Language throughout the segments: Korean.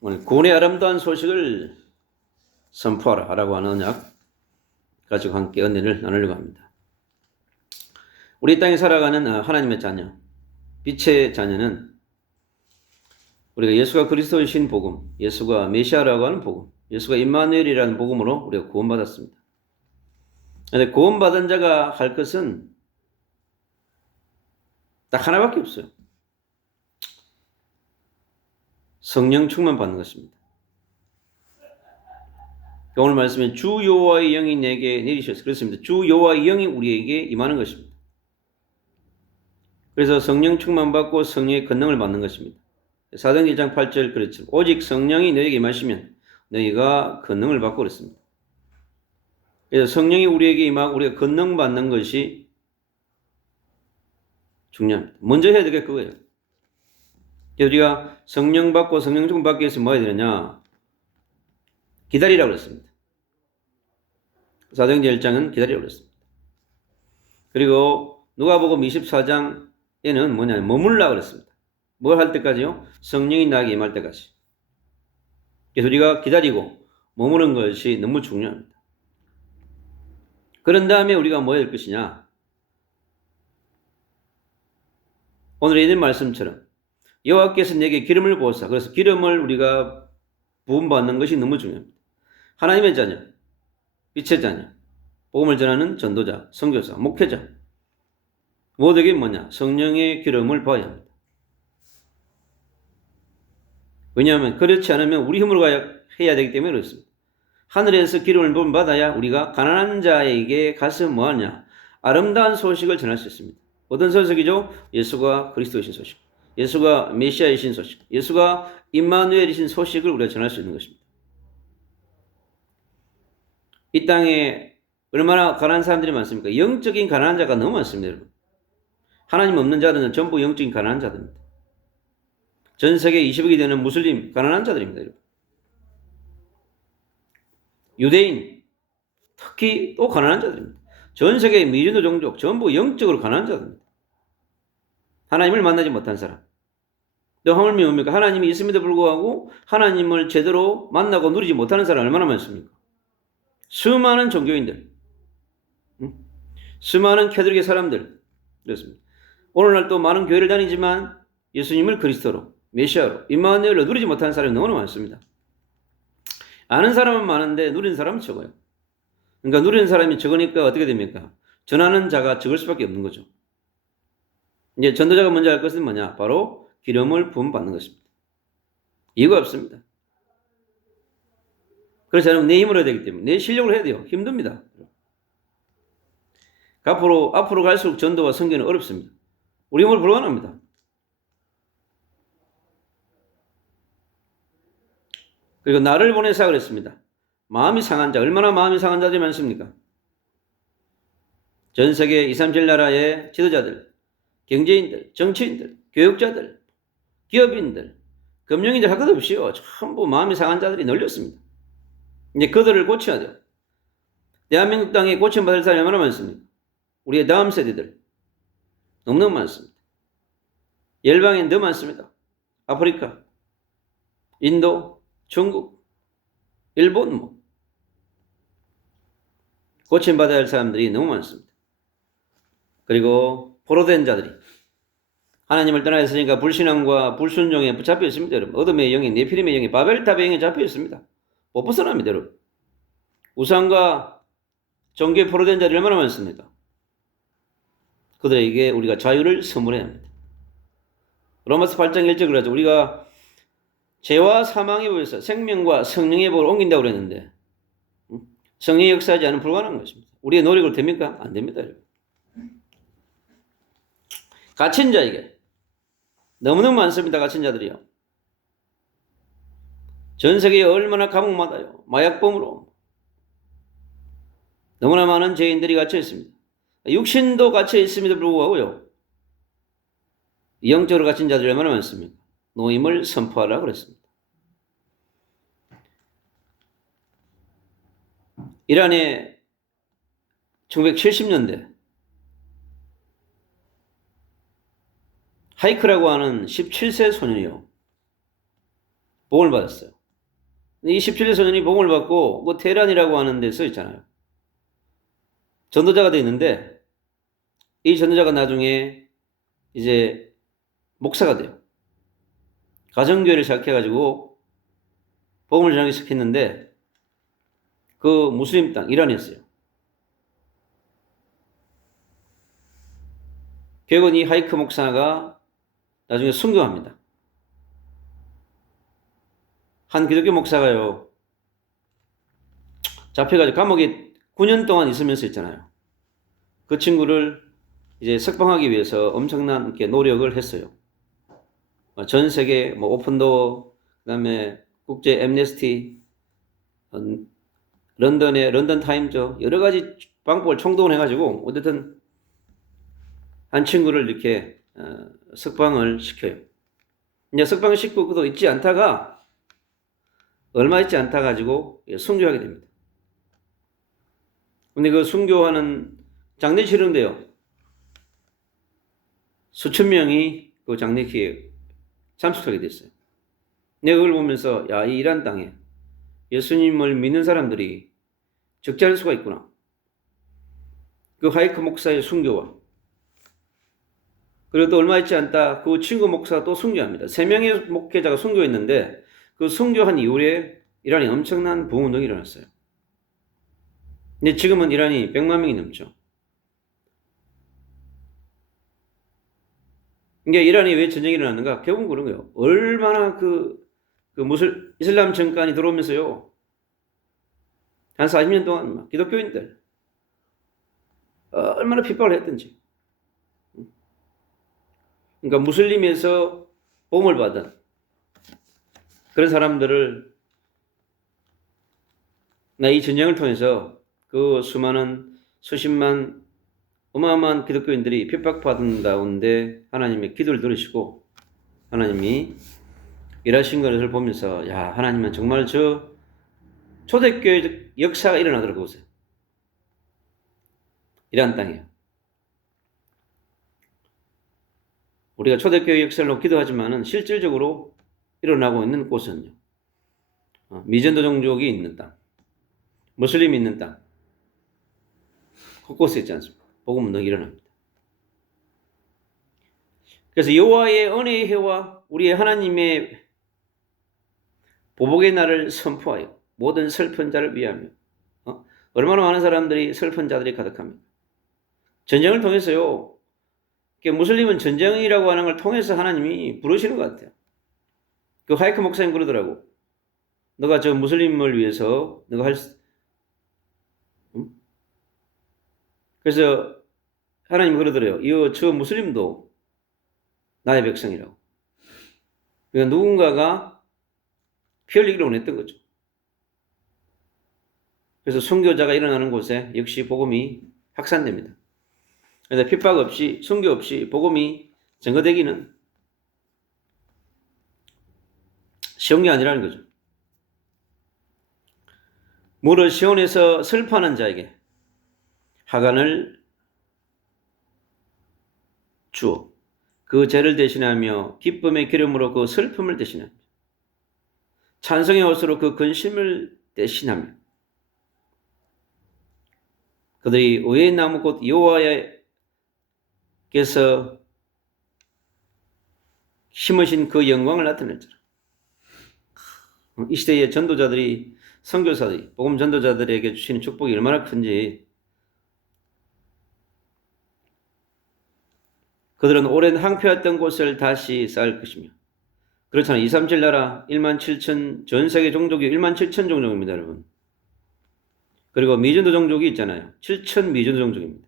오늘 구원의 아름다운 소식을 선포하라 라고 하는 언약 가지고 함께 은혜를 나누려고 합니다. 우리 땅에 살아가는 하나님의 자녀, 빛의 자녀는 우리가 예수가 그리스도이신 복음, 예수가 메시아라고 하는 복음, 예수가 임마누엘이라는 복음으로 우리가 구원받았습니다. 그런데 구원받은 자가 할 것은 딱 하나밖에 없어요. 성령 충만 받는 것입니다. 오늘 말씀에 주 여호와의 영이 내게 내리셨어요. 그렇습니다. 주 여호와의 영이 우리에게 임하는 것입니다. 그래서 성령 충만 받고 성령의 권능을 받는 것입니다. 사도행전 1장 8절 그렇죠. 오직 성령이 너에게 임하시면 너희가 권능을 받고 그랬습니다. 그래서 성령이 우리에게 임하고 우리가 권능 받는 것이 중요합니다. 먼저 해야 될 게 그거예요. 우리가 성령 받고 성령 충만 받기 위해서 뭐 해야 되느냐? 기다리라고 그랬습니다. 사도행전 1장은 기다리라고 그랬습니다. 그리고 누가복음 24장에는 뭐냐? 머물라고 그랬습니다. 뭘 할 때까지요? 성령이 나에게 임할 때까지. 그래서 우리가 기다리고 머무는 것이 너무 중요합니다. 그런 다음에 우리가 뭐 해야 될 것이냐? 오늘 있는 말씀처럼 여호와께서 내게 기름을 부으사. 그래서 기름을 우리가 부음받는 것이 너무 중요합니다. 하나님의 자녀, 빛의 자녀, 복음을 전하는 전도자, 선교사, 목회자 모두에게 뭐냐? 성령의 기름을 부어야 합니다. 왜냐하면 그렇지 않으면 우리 힘으로 해야 되기 때문에 그렇습니다. 하늘에서 기름을 부음 받아야 우리가 가난한 자에게 가서 뭐하냐? 아름다운 소식을 전할 수 있습니다. 어떤 소식이죠? 예수가 그리스도이신 소식, 예수가 메시아이신 소식, 예수가 임마누엘이신 소식을 우리가 전할 수 있는 것입니다. 이 땅에 얼마나 가난한 사람들이 많습니까? 영적인 가난한 자가 너무 많습니다, 여러분. 하나님 없는 자들은 전부 영적인 가난한 자들입니다. 전 세계 20억이 되는 무슬림 가난한 자들입니다, 여러분. 유대인 특히 또 가난한 자들입니다. 전 세계의 미주도 종족 전부 영적으로 가난한 자들입니다. 하나님을 만나지 못한 사람. 또 하물며 뭡니까? 하나님이 있음에도 불구하고 하나님을 제대로 만나고 누리지 못하는 사람 얼마나 많습니까? 수많은 종교인들, 수많은 캐톨릭의 사람들 그렇습니다. 오늘날 또 많은 교회를 다니지만 예수님을 그리스도로, 메시아로, 임마누엘로 누리지 못하는 사람이 너무나 많습니다. 아는 사람은 많은데 누리는 사람은 적어요. 그러니까 누리는 사람이 적으니까 어떻게 됩니까? 전하는 자가 적을 수밖에 없는 거죠. 이제 전도자가 먼저 할 것은 뭐냐? 바로 기름을 부음받는 것입니다. 이유가 없습니다. 그래서 저는 내 힘으로 해야 되기 때문에 내 실력으로 해야 돼요. 힘듭니다. 앞으로 갈수록 전도와 선교는 어렵습니다. 우리 힘으로 불가능합니다. 그리고 나를 보내사 그랬습니다. 마음이 상한 자, 얼마나 마음이 상한 자들이 많습니까? 전 세계 2, 3, 7 나라의 지도자들, 경제인들, 정치인들, 교육자들, 기업인들, 금융인들 할 것 없이요. 전부 마음이 상한 자들이 널렸습니다. 이제 그들을 고쳐야 돼요. 대한민국 땅에 고침받을 사람이 얼마나 많습니까? 우리의 다음 세대들 너무너무 많습니다. 열방엔 더 많습니다. 아프리카, 인도, 중국, 일본 고침받아야 할 사람들이 너무 많습니다. 그리고 포로된 자들이 하나님을 떠나 있으니까 불신앙과 불순종에 붙잡혀 있습니다. 여러분. 어둠의 영이, 네피림의 영이, 바벨탑의 영에 잡혀 있습니다. 못 벗어납니다. 여러분. 우상과 종교에 포로된 자들이 얼마나 많습니까? 그들에게 우리가 자유를 선물해야 합니다. 로마서 8장 1절 그러죠. 우리가 죄와 사망의 법에서 생명과 성령의 법을 옮긴다고 그랬는데 성령이 역사하지 않으면 불가능한 것입니다. 우리의 노력으로 됩니까? 안 됩니다. 여러분. 갇힌 자에게 너무너무 많습니다. 갇힌 자들이요. 전 세계에 얼마나 감옥마다요. 마약범으로 너무나 많은 죄인들이 갇혀 있습니다. 육신도 갇혀 있음에도 불구하고요. 영적으로 갇힌 자들이 얼마나 많습니까? 노임을 선포하라고 그랬습니다. 이란의 1970년대 하이크라고 하는 17세 소년이요. 복음을 받았어요. 이 17세 소년이 복음을 받고 그 테란이라고 하는 데 써 있잖아요. 전도자가 돼 있는데 이 전도자가 나중에 이제 목사가 돼요. 가정교회를 시작해가지고 복음을 전하기 시작했는데 그 무슬림 땅 이란이었어요. 결국은 이 하이크 목사가 나중에 순교합니다. 한 기독교 목사가요, 잡혀가지고 감옥에 9년 동안 있으면서 있잖아요. 그 친구를 이제 석방하기 위해서 엄청난 노력을 했어요. 전 세계 뭐 오픈도어, 그다음에 국제 엠네스티, 런던의 런던 타임즈 여러 가지 방법을 총동원해가지고 어쨌든 한 친구를 이렇게 석방을 시켜요. 이제 석방을 시키고 그도 있지 않다가 얼마 있지 않다 가지고 순교하게 됩니다. 근데 그 순교하는 장례 치르는데요, 수천 명이 그 장례식에 참석하게 됐어요. 내가 그걸 보면서 야, 이 이란 땅에 예수님을 믿는 사람들이 적지 않을 수가 있구나. 그 하이크 목사의 순교와 그리고 또 얼마 있지 않다 그 친구 목사가 또 순교합니다. 3명의 목회자가 순교했는데 그 순교한 이후에 이란이 엄청난 부흥운동이 일어났어요. 근데 지금은 이란이 100만 명이 넘죠. 그러니까 이란이 왜 전쟁이 일어났는가? 결국은 그런 거예요. 얼마나 이슬람 정권이 들어오면서요, 한 40년 동안 기독교인들 얼마나 핍박을 했던지. 그러니까 무슬림에서 복음을 받은 그런 사람들을 이 전쟁을 통해서 그 수많은 수십만 어마어마한 기독교인들이 핍박받은 가운데 하나님의 기도를 들으시고 하나님이 일하신 것을 보면서 야, 하나님은 정말 저 초대교회 역사가 일어나도록 보세요. 이란 땅에 우리가 초대교회 역사를 놓고 기도하지만은 실질적으로 일어나고 있는 곳은요, 미전도 종족이 있는 땅, 무슬림이 있는 땅, 곳곳에 있지 않습니까? 복음운동이 일어납니다. 그래서 여호와의 은혜의 해와 우리의 하나님의 보복의 날을 선포하여 모든 슬픈 자를 위하며, 얼마나 많은 사람들이 슬픈 자들이 가득합니다. 전쟁을 통해서요, 무슬림은 전쟁이라고 하는 걸 통해서 하나님이 부르시는 것 같아요. 그 하이크 목사님 그러더라고. 너가 저 무슬림을 위해서 너가 그래서 하나님이 그러더래요. 저 무슬림도 나의 백성이라고. 그러니까 누군가가 피 흘리기를 원했던 거죠. 그래서 순교자가 일어나는 곳에 역시 복음이 확산됩니다. 그래서 핍박 없이, 순교 없이 복음이 증거되기는 쉬운 게 아니라는 거죠. 무릇 시온에서 슬퍼하는 자에게 하간을 주어 그 죄를 대신하며 기쁨의 기름으로 그 슬픔을 대신하며 찬송의 옷으로 그 근심을 대신하며 그들이 의의 나무 곧 여호와께서 심으신 그 영광을 나타낼지라. 이 시대의 전도자들이, 선교사들이, 복음 전도자들에게 주시는 축복이 얼마나 큰지. 그들은 오랜 항폐했던 곳을 다시 쌓을 것이며, 그렇잖아요. 237 나라 1만 7천, 전 세계 종족이 1만 7천 종족입니다, 여러분. 그리고 미전도 종족이 있잖아요. 7천 미전도 종족입니다.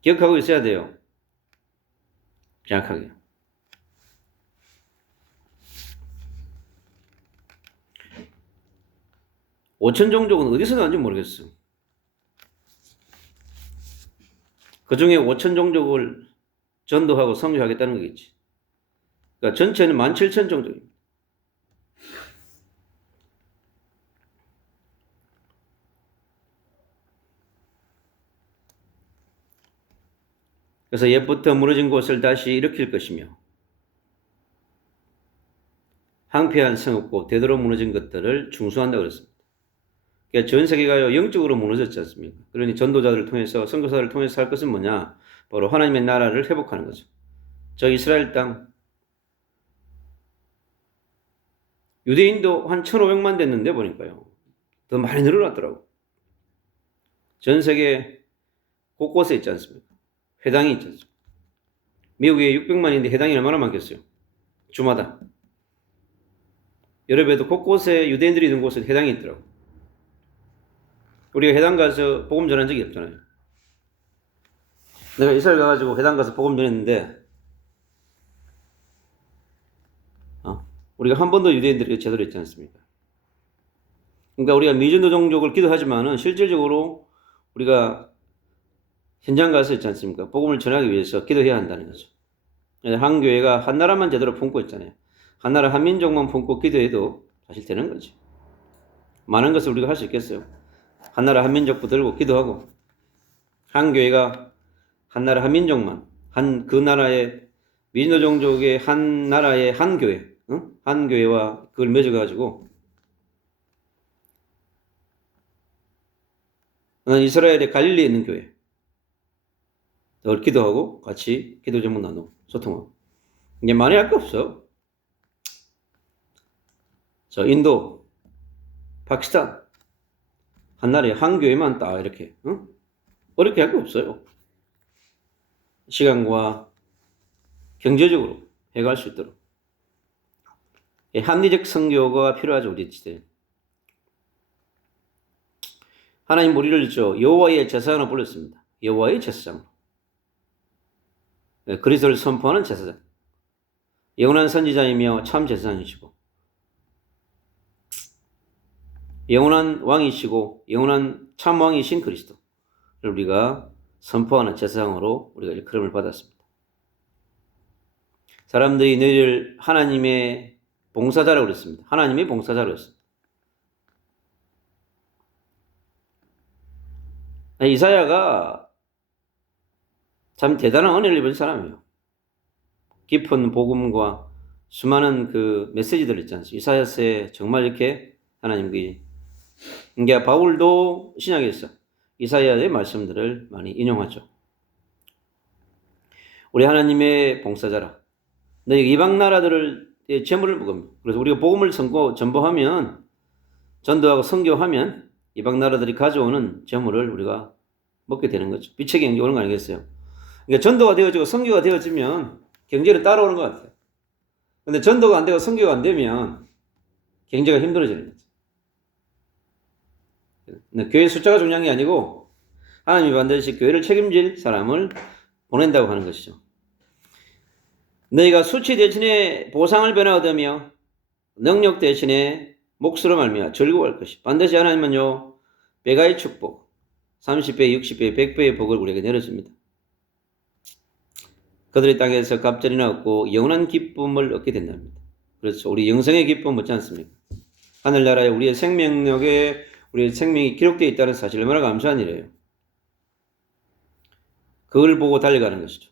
기억하고 있어야 돼요. 정확하게. 오천 종족은 어디서 나온지 모르겠어. 그 중에 5천 종족을 전도하고 선교하겠다는 거겠지. 그러니까 전체는 17,000 종족입니다. 그래서 옛부터 무너진 곳을 다시 일으킬 것이며 황폐한 성읍고 되도록 무너진 것들을 중수한다고 그랬습니다. 그러니까 전 세계가 영적으로 무너졌지 않습니까? 그러니 전도자들을 통해서 선교사들을 통해서 할 것은 뭐냐? 바로 하나님의 나라를 회복하는 거죠. 저 이스라엘 땅 유대인도 한 1,500만 됐는데 보니까요. 더 많이 늘어났더라고. 전 세계 곳곳에 있지 않습니까? 회당이 있지 않습니까? 미국에 600만인데 회당이 얼마나 많겠어요? 주마다. 유럽에도 곳곳에 유대인들이 있는 곳에 회당이 있더라고. 우리가 회당 가서 복음 전한 적이 없잖아요. 내가 이스라엘 가가지고 회당 가서 복음 전했는데 우리가 한 번도 유대인들에게 제대로 했지 않습니까? 그러니까 우리가 미전도 종족을 기도하지만은 실질적으로 우리가 현장 가서 있지 않습니까? 복음을 전하기 위해서 기도해야 한다는 거죠. 한 교회가 한 나라만 제대로 품고 있잖아요. 한 나라 한 민족만 품고 기도해도 사실 되는 거지. 많은 것을 우리가 할 수 있겠어요. 한 나라 한 민족 붙들고 기도하고 한 교회가 한 나라 한 민족만 그 나라의 미전도 종족의 한 나라의 한 교회 한 교회와 그걸 맺어가지고 이스라엘의 갈릴리에 있는 교회 늘 기도하고 같이 기도 제목 나누고 소통하고 이게 많이 할 거 없어. 저 인도, 파키스탄 한 나라에 한 교회만 딱 이렇게 어렵게 할 거 없어요. 시간과 경제적으로 해갈 수 있도록 합리적 선교가 필요하죠. 우리 시대에. 하나님 우리를 여호와의 제사장으로 불렀습니다. 여호와의 제사장. 그리스도를 선포하는 제사장. 영원한 선지자이며 참 제사장이시고 영원한 왕이시고 영원한 참 왕이신 그리스도를 우리가 선포하는 제사장으로 우리가 일컬음을 받았습니다. 사람들이 너희를 하나님의 봉사자라고 그랬습니다. 하나님의 봉사자라고 그랬습니다. 이사야가 참 대단한 은혜를 입은 사람이에요. 깊은 복음과 수많은 그 메시지들 있지 않습니까? 이사야서에 정말 이렇게 하나님께 그러니까 바울도 신약에서 이사야의 말씀들을 많이 인용하죠. 우리 하나님의 봉사자라. 너희 이방 나라들을 재물을 먹습니다. 그래서 우리가 복음을 전보하면 전도하고 선교하면 이방 나라들이 가져오는 재물을 우리가 먹게 되는 거죠. 빛의 경제 오는 거 아니겠어요? 그러니까 전도가 되어지고 선교가 되어지면 경제는 따라오는 것 같아요. 근데 전도가 안 되고 선교가 안 되면 경제가 힘들어지는 거죠. 교회 숫자가 중요한 게 아니고 하나님이 반드시 교회를 책임질 사람을 보낸다고 하는 것이죠. 너희가 수치 대신에 보상을 변화하며 능력 대신에 몫으로 말미암아 즐거워할 것이 반드시 하나님은요 배가의 축복 30배, 60배, 100배의 복을 우리에게 내려줍니다. 그들의 땅에서 갑절이나 얻고 영원한 기쁨을 얻게 된답니다. 그렇죠. 우리 영생의 기쁨 묻지 않습니까? 하늘나라에 우리의 생명력에 우리의 생명이 기록되어 있다는 사실 얼마나 감사한 일이에요. 그걸 보고 달려가는 것이죠.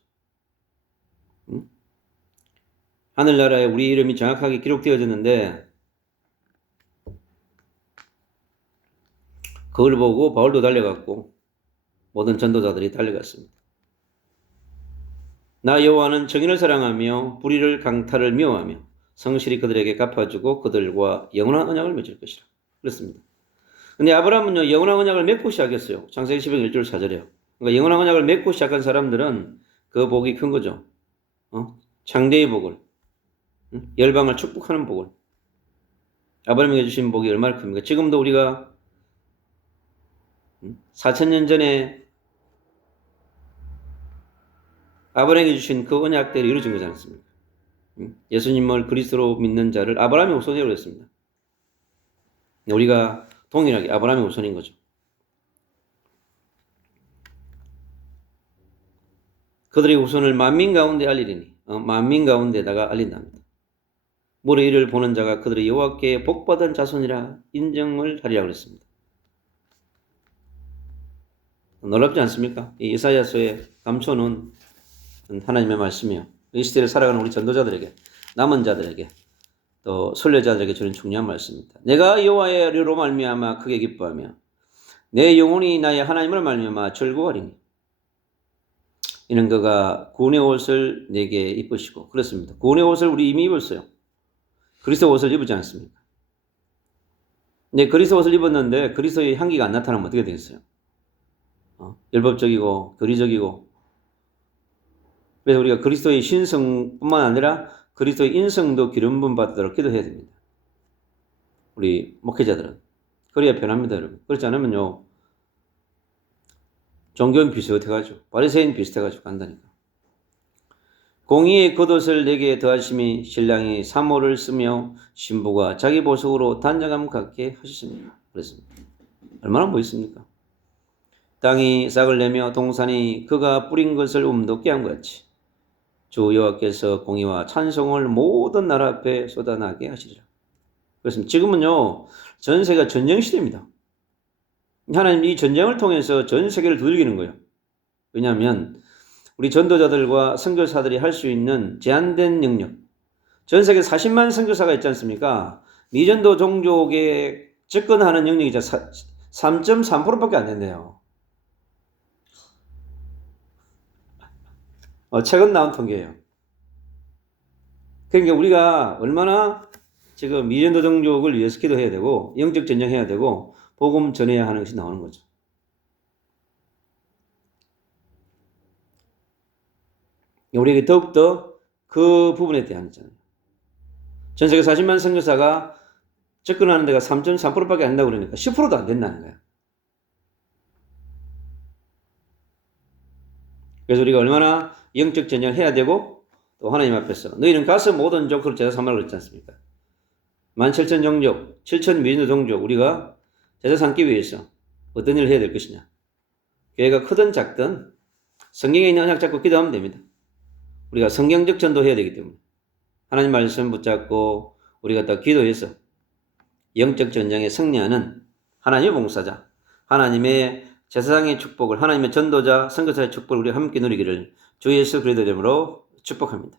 하늘나라에 우리 이름이 정확하게 기록되어졌는데 그걸 보고 바울도 달려갔고 모든 전도자들이 달려갔습니다. 나 여호와는 정의를 사랑하며 불의를 강탈을 미워하며 성실히 그들에게 갚아주고 그들과 영원한 언약을 맺을 것이라 그랬습니다. 근데 아브라함은요 영원한 언약을 맺고 시작했어요. 창세기 10장 1절 4절이에요. 그러니까 영원한 언약을 맺고 시작한 사람들은 그 복이 큰 거죠. 창대의 복을 열방을 축복하는 복을 아브라함에게 주신 복이 얼마나 큽니까? 지금도 우리가 4,000년 전에 아브라함에게 주신 그 언약대로 이루어진 거지 않습니까? 예수님을 그리스도로 믿는 자를 아브라함의 후손이라고 했습니다. 우리가 동일하게 아브라함의 후손인 거죠. 그들의 후손을 만민 가운데 알리리니 만민 가운데다가 알린답니다. 무릇 이를 보는 자가 그들의 여호와께 복받은 자손이라 인정을 하리라 그랬습니다. 놀랍지 않습니까? 이 이사야서에 감춰놓은 하나님의 말씀이요. 이 시대를 살아가는 우리 전도자들에게 남은 자들에게 또 순례자들에게 주는 중요한 말씀입니다. 내가 여호와의 의로 말미암아 크게 기뻐하며 내 영혼이 나의 하나님을 말미암아 즐거워하리니 이는 그가 구원의 옷을 내게 입으시고 그렇습니다. 구원의 옷을 우리 이미 입었어요. 그리스도 옷을 입지 않습니까? 네, 그리스도 옷을 입었는데 그리스도의 향기가 안 나타나면 어떻게 되겠어요? 율법적이고 교리적이고 그래서 우리가 그리스도의 신성뿐만 아니라 그리스도의 인성도 기름 부음 받도록 기도해야 됩니다. 우리 목회자들은 그래야 편합니다, 여러분. 그렇지 않으면요 종교인 비슷해가지고 바리새인 비슷해가지고 간다니까. 공의의 겉옷을 내게 더하심이 신랑이 사모를 쓰며 신부가 자기 보석으로 단장감 갖게 하셨습니다. 그랬습니다. 얼마나 멋있습니까? 땅이 싹을 내며 동산이 그가 뿌린 것을 움돋게 한 것 같이 주 여호와께서 공의와 찬송을 모든 나라 앞에 쏟아나게 하시리라. 그렇습니다. 지금은요 전 세계가 전쟁 시대입니다. 하나님 이 전쟁을 통해서 전 세계를 두들기는 거예요. 왜냐하면 우리 전도자들과 선교사들이 할 수 있는 제한된 능력. 전 세계 40만 선교사가 있지 않습니까? 미전도 종족에 접근하는 능력이 3.3%밖에 안 된대요. 최근 나온 통계예요. 그러니까 우리가 얼마나 지금 미전도 종족을 위해서 기도해야 되고 영적 전쟁해야 되고 복음 전해야 하는 것이 나오는 거죠. 우리에게 더욱더 그 부분에 대한 있잖아요. 전 세계 40만 선교사가 접근하는 데가 3.3%밖에 안 된다고 그러니까 10%도 안 된다는 거야. 그래서 우리가 얼마나 영적 전쟁을 해야 되고 또 하나님 앞에서 너희는 가서 모든 족속을 제사 삼으라고 그랬지 않습니까? 17,000 종족, 7,000 미전도 종족 우리가 제사 삼기 위해서 어떤 일을 해야 될 것이냐. 교회가 크든 작든 성경에 있는 언약 잡고 기도하면 됩니다. 우리가 성경적 전도해야 되기 때문에 하나님 말씀 붙잡고 우리가 또 기도해서 영적 전쟁에 승리하는 하나님의 봉사자, 하나님의 제사장의 축복을, 하나님의 전도자, 선교사의 축복을 우리 함께 누리기를 주 예수 그리스도 이름으로 축복합니다.